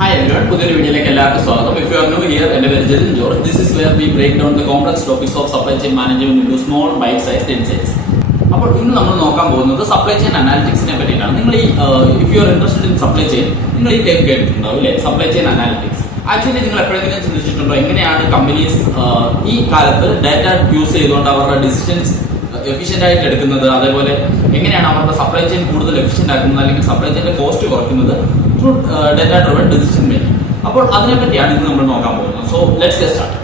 Hi everyone, പുതിയൊരു വീഡിയോയിലേക്ക് എല്ലാവർക്കും സ്വാഗതം. If you are new here, എൻ്റെ പേര് Jerin George. This is where we break down the complex topics of supply chain management into small bite-sized insights. അപ്പോൾ ഇന്ന് നമ്മൾ നോക്കാൻ പോകുന്നത് സപ്ലൈ ചെയിൻ അനാലിറ്റിക്സിനെ പറ്റിയിട്ടാണ്. നിങ്ങൾ ഈ if you are interested in supply chain, നിങ്ങൾ ഈ ടൈം കേട്ടിട്ടുണ്ടാവും അല്ലേ, സപ്ലൈ ചെയിൻ അനാലിറ്റിക്സ്. ആക്ച്വലി നിങ്ങൾ എപ്പോഴെങ്കിലും ചിന്തിച്ചിട്ടുണ്ടോ എങ്ങനെയാണ് കമ്പനീസ് ഈ കാലത്ത് ഡാറ്റ യൂസ് ചെയ്തുകൊണ്ട് അവരുടെ ഡിസിഷൻസ് എഫിഷ്യന്റ് ആയിട്ട് എടുക്കുന്നത്, അതേപോലെ എങ്ങനെയാണ് അവരുടെ സപ്ലൈ ചെയിൻ കൂടുതൽ എഫിഷ്യന്റ് ആക്കുന്നത്, അല്ലെങ്കിൽ സപ്ലൈ ചെയിന്റെ കോസ്റ്റ് കുറയ്ക്കുന്നത് through data driven decision making. അപ്പോൾ അതിനെപ്പറ്റിയാണ് ഇന്ന് നമ്മൾ നോക്കാൻ പോകുന്നത്. So let's get start.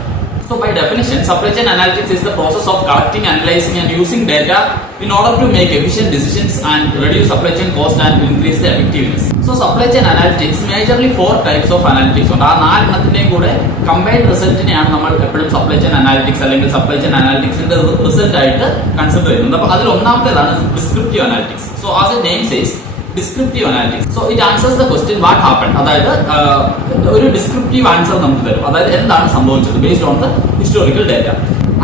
So by definition, supply chain analytics is the process of collecting, analyzing and using data in order to make efficient decisions and reduce supply chain cost and increase the effectiveness. So supply chain analytics majorly four types of analytics ഉണ്ട്. ആ നാലെണ്ണത്തിന്റെയും കൂടെ combined റിസൾട്ടിനെയാണ് നമ്മൾ എപ്പോഴും supply chain analytics അല്ലെങ്കിൽ supply chain അനാലിറ്റിക്സിന്റെ result ആയിട്ട് consider ചെയ്യുന്നത്. അപ്പോൾ അതിൽ ഒന്നാമത്തേതാണ് descriptive analytics. So as a name says descriptive analytics. So it answers the question what happen. അതായത് ഒരു ഡിസ്ക്രിപ്റ്റീവ് ആൻസർ നമുക്ക് തരും, അതായത് എന്താണ് സംഭവിച്ചത് based on the historical data.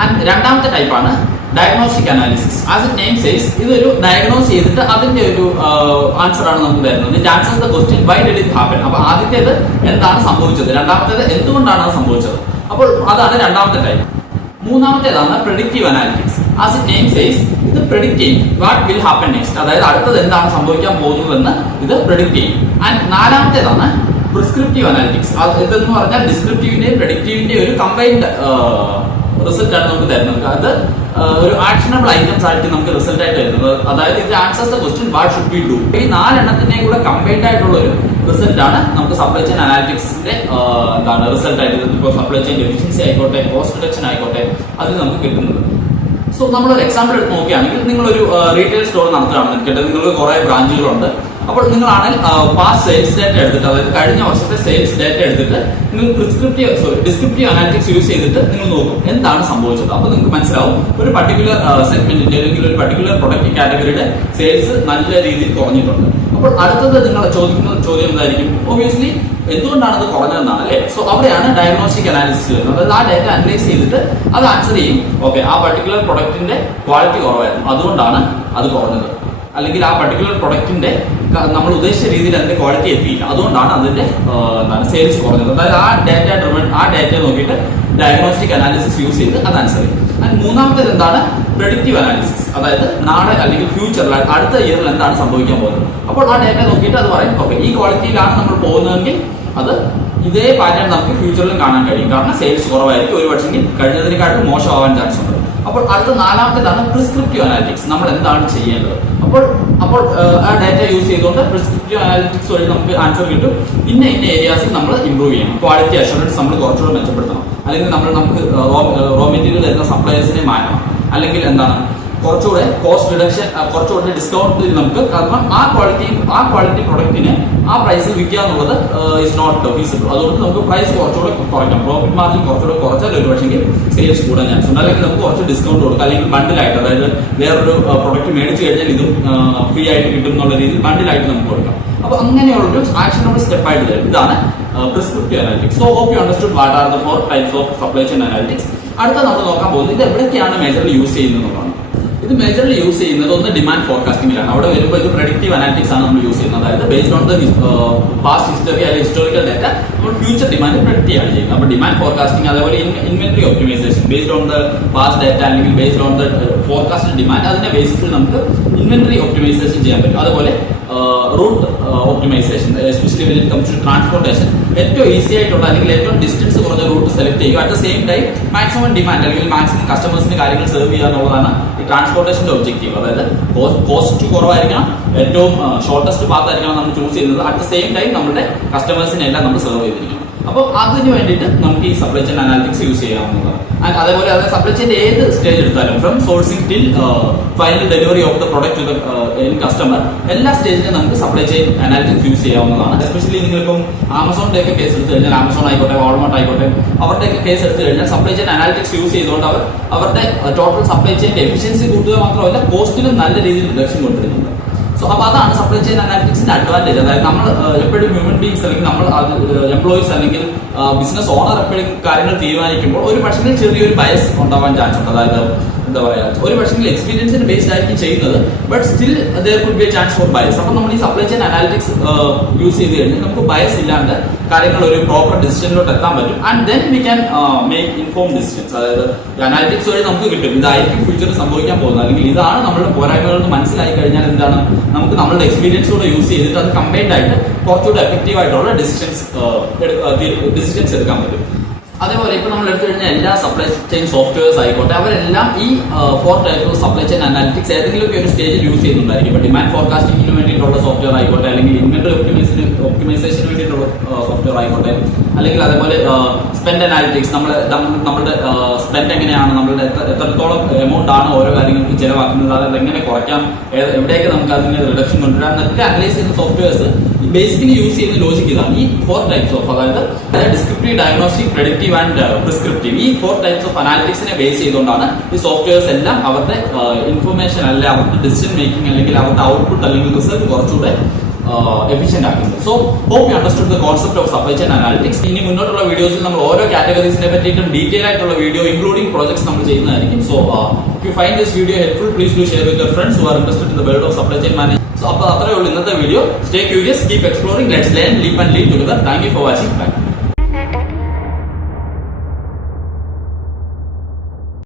And രണ്ടാമത്തെ ടൈപ്പാണ് diagnostic analysis. As it name says ഇതൊരു ഡയഗ്നോസ് ചെയ്തിട്ട് അതിന്റെ ഒരു ആൻസർ ആണ് നമുക്ക് തരുന്നത്. It answers the question why did it happen. അപ്പൊ ആദ്യത്തേത് എന്താണ് സംഭവിച്ചത്, രണ്ടാമത്തേത് എന്തുകൊണ്ടാണ് അത് സംഭവിച്ചത്. അപ്പോൾ അതാണ് രണ്ടാമത്തെ ടൈപ്പ്. മൂന്നാമത്തേതാണ് predictive analytics. As it name says ഇത് പ്രെഡിക്റ്റ് ചെയ്യും വാട്ട് വിൽ ഹാപ്പൻ നെക്സ്റ്റ്, അതായത് അടുത്തത് എന്താണ് സംഭവിക്കാൻ പോകുന്നതെന്ന് ഇത് പ്രെഡിക്റ്റ് ചെയ്യും. ആൻഡ് നാലാമത്തേതാണ് പ്രിസ്ക്രിപ്റ്റീവ് അനാലിറ്റിക്സ്. ഇതെന്ന് പറഞ്ഞാൽ ഡിസ്ക്രിപ്റ്റീവിന്റെയും പ്രെഡിക്റ്റീവിന്റെയും ഒരു കമ്പൈൻഡ് റിസൾട്ട് ആണ് നമുക്ക് തരുന്നത്. അത് ഒരു ആക്ഷനബിൾ ഐറ്റംസ് ആയിട്ട് നമുക്ക് റിസൾട്ട് ആയിട്ട് വരുന്നത്. അതായത് ഇത് answers the question what should be do. ഈ നാലെണ്ണത്തിന്റെയും കൂടെ കമ്പൈൻഡ് ആയിട്ടുള്ള ഒരു റിസൾട്ട് ആണ് നമുക്ക് സപ്ലൈ ചെയിൻ അനാലിറ്റിക്സിന്റെ എന്താണ് റിസൾട്ട് ആയിട്ട്. ഇപ്പോൾ സപ്ലൈ ചെയിൻ എഫിഷ്യൻസി ആയിക്കോട്ടെ, കോസ്റ്റ് റിഡക്ഷൻ ആയിക്കോട്ടെ, അതിൽ നമുക്ക് കിട്ടുന്നത്. സോ നമ്മളൊരു എക്സാമ്പിൾ എടുത്ത് നോക്കുകയാണെങ്കിൽ, നിങ്ങളൊരു റീറ്റെയിൽ സ്റ്റോർ നടത്തുകയാണെന്ന് കേട്ടത്, നിങ്ങൾക്ക് കുറെ ബ്രാഞ്ചുകളുണ്ട്. അപ്പോൾ നിങ്ങളാണെങ്കിൽ പാസ്റ്റ് സെയിൽസ് ഡാറ്റ എടുത്തിട്ട്, അതായത് കഴിഞ്ഞ വർഷത്തെ സെയിൽസ് ഡാറ്റ എടുത്തിട്ട് നിങ്ങൾ ഡിസ്ക്രിപ്റ്റീവ് അനാലിറ്റിക്സ് യൂസ് ചെയ്തിട്ട് നിങ്ങൾ നോക്കും എന്താണ് സംഭവിച്ചത്. അപ്പോൾ നിങ്ങൾക്ക് മനസ്സിലാവും ഒരു പർട്ടിക്കുലർ സെഗ്മെന്റിന്റെ അല്ലെങ്കിൽ ഒരു പർട്ടിക്കുലർ പ്രൊഡക്റ്റ് കാറ്റഗറിയുടെ സെയിൽസ് നല്ല രീതിയിൽ കുറഞ്ഞിട്ടുണ്ട്. അപ്പോൾ അടുത്തത് നിങ്ങൾ ചോദിക്കുന്ന ചോദ്യം എന്തായിരിക്കും? ഒബിയസ്ലി എന്തുകൊണ്ടാണ് അത് കുറഞ്ഞതെന്നാണ് അല്ലേ. സോ അവിടെയാണ് ഡയഗ്നോസ്റ്റിക് അനാലിസിസ് വരുന്നത്. അതായത് ആ ഡാറ്റ അനലൈസ് ചെയ്തിട്ട് അത് ആൻസർ ചെയ്യും, ഓക്കെ ആ പർട്ടിക്കുലർ പ്രൊഡക്റ്റിന്റെ ക്വാളിറ്റി കുറവായിരുന്നു, അതുകൊണ്ടാണ് അത് കുറഞ്ഞത്. അല്ലെങ്കിൽ ആ പർട്ടിക്കുലർ പ്രൊഡക്റ്റിന്റെ നമ്മൾ ഉദ്ദേശിച്ച രീതിയിൽ അതിന്റെ ക്വാളിറ്റി എത്തിയില്ല, അതുകൊണ്ടാണ് അതിന്റെ എന്താണ് സെയിൽസ് കുറഞ്ഞത്. അതായത് ആ ഡാറ്റ ഡ്രിവൺ ആ ഡാറ്റ നോക്കിയിട്ട് ഡയഗ്നോസ്റ്റിക് അനാലിസിസ് യൂസ് ചെയ്ത് അത് ആൻസർ ചെയ്യും. ആൻഡ് മൂന്നാമത്തേത് എന്താണ്? Predictive analysis. അതായത് നാളെ അല്ലെങ്കിൽ ഫ്യൂച്ചറിൽ അടുത്ത ഇയറിൽ എന്താണ് സംഭവിക്കാൻ പോകുന്നത്. അപ്പോൾ ആ ഡാറ്റ നോക്കിയിട്ട് അത് പറയും, ഓക്കെ ഈ ക്വാളിറ്റിയിലാണ് നമ്മൾ പോകുന്നതെങ്കിൽ അത് ഇതേ പാറ്റേൺ നമുക്ക് ഫ്യൂച്ചറിലും കാണാൻ കഴിയും. കാരണം സെയിൽസ് കുറവായിരിക്കും, ഒരു പക്ഷെങ്കിൽ കഴിഞ്ഞതിനെക്കാട്ടും മോശമാവാൻ ചാൻസ് ഉണ്ട്. അപ്പോൾ അടുത്ത നാലാമത്തേതാണ് പ്രിസ്ക്രിപ്റ്റീവ് അനാലിറ്റിക്സ്. നമ്മൾ എന്താണ് ചെയ്യേണ്ടത്. അപ്പോൾ ആ ഡാറ്റ യൂസ് ചെയ്തുകൊണ്ട് പ്രിസ്ക്രിപ്റ്റീവ് അനാലിറ്റിക്സ് വഴി നമുക്ക് ആൻസർ കിട്ടും. ഇന്ന ഏരിയാസിൽ നമ്മൾ ഇംപ്രൂവ് ചെയ്യണം, ക്വാളിറ്റി അഷുറൻസ് നമ്മൾ കുറച്ചുകൂടെ മെച്ചപ്പെടുത്തണം, അല്ലെങ്കിൽ നമുക്ക് റോ മെറ്റീരിയൽ തരുന്ന സപ്ലയേഴ്സിനെ മാറ്റണം, അല്ലെങ്കിൽ എന്താണ് കുറച്ചുകൂടെ കോസ്റ്റ് റിഡക്ഷൻ, കുറച്ചുകൂടെ ഡിസ്കൗണ്ട് നമുക്ക്, കാരണം ആ ക്വാളിറ്റി പ്രൊഡക്റ്റിന് ആ പ്രൈസിൽ വിൽക്കുക എന്നുള്ളത് ഇസ് നോട്ട് ഫീസിബിൾ. അതുകൊണ്ട് നമുക്ക് പ്രൈസ് കുറച്ചുകൂടെ കുറയ്ക്കാം, പ്രോഫിറ്റ് മാർജിൻ കുറച്ചുകൂടെ കുറച്ചാൽ ഒരു പക്ഷേ സെയിൽസ് കൂടാൻ ചാൻസ് ഉണ്ട്. അല്ലെങ്കിൽ നമുക്ക് കുറച്ച് ഡിസ്കൗണ്ട് കൊടുക്കാം, അല്ലെങ്കിൽ ബണ്ടിലായിട്ട്, അതായത് വേറൊരു പ്രൊഡക്റ്റ് മേടിച്ചു കഴിഞ്ഞാൽ ഇതും ഫ്രീ ആയിട്ട് കിട്ടും എന്നുള്ള രീതിയിൽ ബണ്ടിലായിട്ട് നമുക്ക് കൊടുക്കാം. അപ്പൊ അങ്ങനെയുള്ളൊരു ആക്ഷനബിൾ സ്റ്റെപ്പ് ആയിട്ട് തരും. ഇതാണ് prescriptive analytics. So hope you understood what are the 4 types of supply chain analytics. അടുത്ത നമ്മൾ നോക്കാൻ പോകുന്നത് ഇത് എവിടേക്കാണ് മേജർലി യൂസ് ചെയ്യുന്നതാണ്. ഇത് മേജർലി യൂസ് ചെയ്യുന്നത് ഒന്ന് ഡിമാൻഡ് ഫോർകാസ്റ്റിംഗിലാണ്. അവിടെ വരുമ്പോൾ ഇത് പ്രെഡിക്റ്റീവ് അനാലിറ്റിക്സ് ആണ് നമ്മൾ യൂസ് ചെയ്യുന്നത്. അതായത് based on the past history അല്ലെങ്കിൽ ഹിസ്റ്റോറിക്കൽ ഡാറ്റ നമ്മൾ ഫ്യൂച്ചർ ഡിമാൻഡ് പ്രെഡിക്റ്റ് ആണ് ചെയ്യുന്നത്. അപ്പോൾ ഡിമാൻഡ് ഫോർകാസ്റ്റിംഗ്, അതേപോലെ inventory optimization based on the past data അല്ലെങ്കിൽ based on the forecast demand, അതിന്റെ ബേസിസിൽ നമുക്ക് ഇൻവെന്ററി ഒപ്റ്റിമൈസേഷൻ ചെയ്യാൻ പറ്റും. അതുപോലെ route optimization, especially when it comes to transportation, ഏറ്റവും ഈസി ആയിട്ടുള്ള അല്ലെങ്കിൽ ഏറ്റവും ഡിസ്റ്റൻസ് കുറഞ്ഞ റൂട്ട് സെലക്ട് ചെയ്യുക. At the same time maximum demand അല്ലെങ്കിൽ മാക്സിമം കസ്റ്റമേഴ്സിന് കാര്യങ്ങൾ സെർവ് ചെയ്യുക എന്നുള്ളതാണ് ഈ ട്രാൻസ്പോർട്ടേഷന്റെ ഒബ്ജക്റ്റീവ്. അതായത് കോസ്റ്റ് കുറവായിരിക്കണം, ഏറ്റവും ഷോർട്ടസ്റ്റ് പാത്ത് ആയിരിക്കണം നമ്മൾ ചൂസ് ചെയ്യുന്നത്. അറ്റ് ദ സെയിം ടൈം നമ്മുടെ കസ്റ്റമേഴ്സിനെ എല്ലാം നമ്മൾ സെർവ് ചെയ്തിരിക്കണം. അപ്പോൾ അതിന് വേണ്ടിയിട്ട് നമുക്ക് ഈ സപ്ലൈ ചെയിൻ അനാലിറ്റിക്സ് യൂസ് ചെയ്യാവുന്നതാണ്. അതേപോലെ സപ്ലൈ ചെയിൻ ഏത് സ്റ്റേജ് എടുത്താലും, from sourcing till final delivery of the product to the customer, എല്ലാ സ്റ്റേജിലും നമുക്ക് സപ്ലൈ ചെയിൻ അനാലിറ്റിക്സ് യൂസ് ചെയ്യാവുന്നതാണ്. എസ്പെഷ്യലി നിങ്ങളിപ്പം ആമസോണിന്റെ ഒക്കെ കേസ് എടുത്തു കഴിഞ്ഞാൽ, ആമസോൺ ആയിക്കോട്ടെ വാൾമാർട്ട് ആയിക്കോട്ടെ, അവരുടെയൊക്കെ കേസ് എടുത്തു കഴിഞ്ഞാൽ സപ്ലൈ ചെയിൻ അനാലിറ്റിക്സ് യൂസ് ചെയ്തുകൊണ്ട് അവരുടെ ടോട്ടൽ സപ്ലൈ ചെയിൻ്റെ എഫിഷ്യൻസി കൂട്ടുക മാത്രമല്ല കോസ്റ്റിലും നല്ല രീതിയിൽ റിഡക്ഷൻ കൊണ്ടുവരുന്നുണ്ട്. സോ അപ്പോൾ അതാണ് സപ്ലൈ ചെയിൻ അനാലിറ്റിക്സിന്റെ അഡ്വാൻറ്റേജ്. അതായത് നമ്മൾ എപ്പോഴും ഹ്യൂമൻ ബീങ്സ് അല്ലെങ്കിൽ നമ്മൾ എംപ്ലോയീസ് അല്ലെങ്കിൽ ബിസിനസ് ഓണർ എപ്പോഴും കാര്യങ്ങൾ തീരുമാനിക്കുമ്പോൾ ഒരു പക്ഷേ ചെറിയൊരു ബയസ് ഉണ്ടാവാൻ ചാൻസ് ഉണ്ട്. അതായത് എന്താ പറയാ ഒരു പക്ഷേ എക്സ്പീരിയൻസിന് ബേസ്ഡ് ആയിരിക്കും ചെയ്യുന്നത്, but still there could be A chance for bias. അപ്പൊ നമ്മൾ ഈ സപ്ലൈ ചെയിൻ അനാലിറ്റിക്സ് യൂസ് ചെയ്ത് കഴിഞ്ഞാൽ നമുക്ക് ബയസ് ഇല്ലാണ്ട് കാര്യങ്ങൾ ഒരു പ്രോപ്പർ ഡിസിഷനിലോട്ട് എത്താൻ പറ്റും. And then we can make inform decisions. അതായത് അനാലിറ്റിക്സ് വഴി നമുക്ക് കിട്ടും ഇതായിരിക്കും ഫ്യൂച്ചറിൽ സംഭവിക്കാൻ പോകുന്നത്, അല്ലെങ്കിൽ ഇതാണ് നമ്മുടെ പോരായ്മകൾ എന്ന് മനസ്സിലായി കഴിഞ്ഞാൽ എന്താണ് നമുക്ക് നമ്മുടെ എക്സ്പീരിയൻസോടെ യൂസ് ചെയ്തിട്ട് അത് കമ്പൈൻഡ് ആയിട്ട് കുറച്ചുകൂടെ എഫക്റ്റീവ് ആയിട്ടുള്ള ഡിസിഷൻസ് എടുക്കാൻ പറ്റും. അതേപോലെ ഇപ്പൊ നമ്മൾ എടുത്തു കഴിഞ്ഞാൽ എല്ലാ സപ്ലൈ ചെയിൻ സോഫ്റ്റ്വെയർസ് ആയിക്കോട്ടെ അവരെല്ലാം ഈ 4 type of supply chain analytics ഏതെങ്കിലും ഒരു സ്റ്റേജിൽ യൂസ് ചെയ്യുന്നുണ്ടായിരിക്കും. ഇപ്പൊ ഡിമാൻഡ് ഫോർകാസ്റ്റിംഗിന് വേണ്ടിയിട്ടുള്ള സോഫ്റ്റ്വെയർ ആയിക്കോട്ടെ, അല്ലെങ്കിൽ ഇൻവെന്ററി ഒപ്റ്റിമൈസേഷന് വേണ്ടിയിട്ടുള്ള സോഫ്റ്റ്വെയർ ആയിക്കോട്ടെ, അല്ലെങ്കിൽ അതേപോലെ സ്പെൻഡ് അനാലിറ്റിക്സ് നമ്മുടെ സ്പെൻഡ് എങ്ങനെയാണ്, നമ്മളുടെ എത്രത്തോളം എമൗണ്ട് ആണ് ഓരോ കാര്യങ്ങൾക്ക് ചിലവാക്കുന്നത്, അതായത് എങ്ങനെ കുറയ്ക്കാം, എവിടെയൊക്കെ നമുക്ക് അതിന്റെ റിഡക്ഷൻ കൊണ്ടുവരാം എന്നൊക്കെ അനലൈസ് ചെയ്യുന്ന സോഫ്റ്റ്വെയർസ് ബേസിക്കലി യൂസ് ചെയ്യുന്ന ലോജിക് ഇതാണ്. ഈ 4 ടൈപ്സ് ഓഫ്, അതായത് descriptive, diagnostic, predictive and prescriptive, ഈ 4 ടൈപ്സ് ഓഫ് അനാലിറ്റിക്സിനെ ബേസ് ചെയ്തുകൊണ്ടാണ് ഈ സോഫ്റ്റ്വെയർസ് എല്ലാം അവരുടെ ഇൻഫർമേഷൻ അല്ലെങ്കിൽ അവരുടെ ഡിസിഷൻ മേക്കിംഗ് അല്ലെങ്കിൽ അവരുടെ ഔട്ട്പുട്ട് അല്ലെങ്കിൽ റിസൾട്ട് കുറച്ചുകൂടെ എഫിഷ്യന്റ് ആക്കുന്നത്. So hope you understood the concept of supply chain analytics. ഇനി മുന്നോട്ടുള്ള വീഡിയോസിൽ നമ്മൾ ഓരോ കാറ്റഗറീസിനെ പറ്റിയിട്ടും ഡീറ്റെയിൽ ആയിട്ടുള്ള വീഡിയോ ഇൻക്ലൂഡിംഗ് പ്രോജക്ട്സ് നമ്മൾ ചെയ്യുന്നതായിരിക്കും. So if you find this video helpful, please do share with your friends who are interested in the world of supply chain management. So അപ്പോൾ അത്രയേ ഉള്ളൂ ഇന്നത്തെ video. Stay curious, keep exploring, let's learn, leap and lead together. Thank you for watching. Bye.